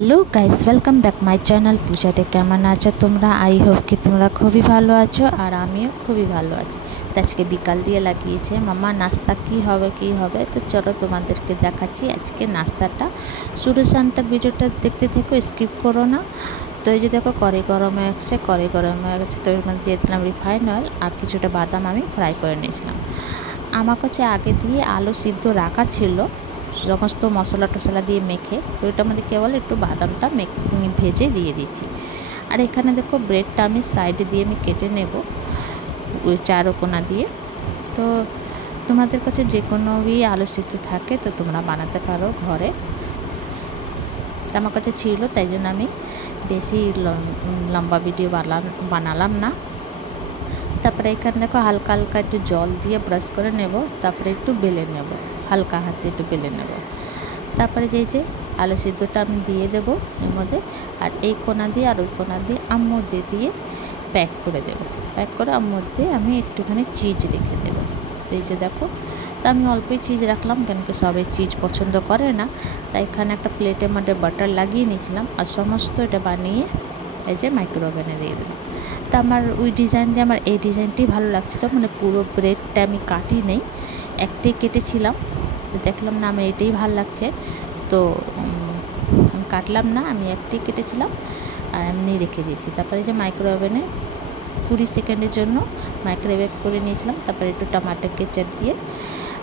Hello guys, welcome back my channel পূজাতে। কেমন আছো তোমরা? আই হোপ কি তোমরা খুবই ভালো আছো, আর আমিও খুবই ভালো আছি। তো আজকে বিকাল দিয়ে লাগিয়েছে মামা নাস্তা কি হবে। তো চলো তোমাদেরকে দেখাচ্ছি আজকে নাস্তাটা। শুরু শান্ত ভিডিওটা দেখতে থেকো, স্কিপ করো না। তো এই যে দেখো কড়াই গরম হয়ে গেছে, তো এর মধ্যে দিয়ে দিলাম রিফাইন অয়েল আর কিছুটা বাদাম আমি ফ্রাই করে নিয়েছিলাম। আমার কাছে আগে দিয়ে আলু সিদ্ধ রাখা ছিল সমস্ত মশলা টশলা দিয়ে মেখে, তো এটার মধ্যে কেবল একটু বাদামটা ভেজে দিয়ে দিচ্ছি। আর এখানে দেখো ব্রেডটা আমি সাইডে দিয়ে আমি কেটে নেব ওই চারকোনা দিয়ে। তো তোমাদের কাছে যে কোনোই আলু সিদ্ধ থাকে তো তোমরা বানাতে পারো ঘরে। আমার কাছে ছিল, তাই জন্য আমি বেশি লম্বা ভিডিও বানালাম না। তারপরে এখানে দেখো হালকা হালকা একটু জল দিয়ে ব্রাশ করে নেব, তারপরে একটু বেলে নেব, হালকা হাতে একটু বেলে নেব। তারপরে যে আলু সিদ্ধটা আমি দিয়ে দেব এর মধ্যে, আর এই কোনা দিয়ে আর ওই কোনা দিয়ে মধ্যে দিয়ে প্যাক করে দেব। প্যাক করে মধ্যে আমি একটুখানি চিজ রেখে দেবো। তো এই যে দেখো, তো আমি অল্পই চিজ রাখলাম, কেন কি সবাই চিজ পছন্দ করে না। তাই এখানে একটা প্লেটের মধ্যে বাটার লাগিয়ে নিয়েছিলাম, আর সমস্ত এটা বানিয়ে এই যে মাইক্রোওভেনে দিয়ে দিলাম। তো আমার ওই ডিজাইন দিয়ে আমার এই ডিজাইনটি ভালো লাগছিলো, মানে পুরো ব্রেডটা আমি কাটি নেই, একটাই কেটেছিলাম। তো দেখলাম না আমার এটাই ভালো লাগছে, তো আমি কাটলাম না, আমি একটাই কেটেছিলাম আর এমনি রেখে দিয়েছি। তারপরে যে মাইক্রোওভেনে 20 সেকেন্ডের জন্য মাইক্রোওয়েভ করে নিয়েছিলাম। তারপরে একটু টমেটো কেচাপ দিয়ে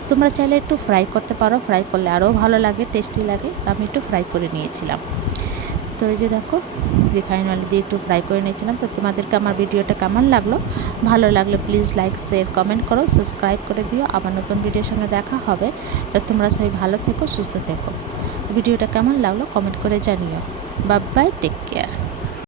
তোমরা চাইলে একটু ফ্রাই করতে পারো, ফ্রাই করলে আরও ভালো লাগে, টেস্টি লাগে। আমি একটু ফ্রাই করে নিয়েছিলাম। তো এই যে দেখো রিফাইন অয়েল দিয়ে একটু ফ্রাই করে নিয়েছিলাম। তো তোমাদেরকে আমার ভিডিওটা কেমন লাগলো? ভালো লাগলে প্লিজ লাইক শেয়ার কমেন্ট করো, সাবস্ক্রাইব করে দিও। আবার নতুন ভিডিওর সঙ্গে দেখা হবে। তো তোমরা সবাই ভালো থেকো, সুস্থ থেকো। ভিডিওটা কেমন লাগলো কমেন্ট করে জানিও। Bye bye, take care.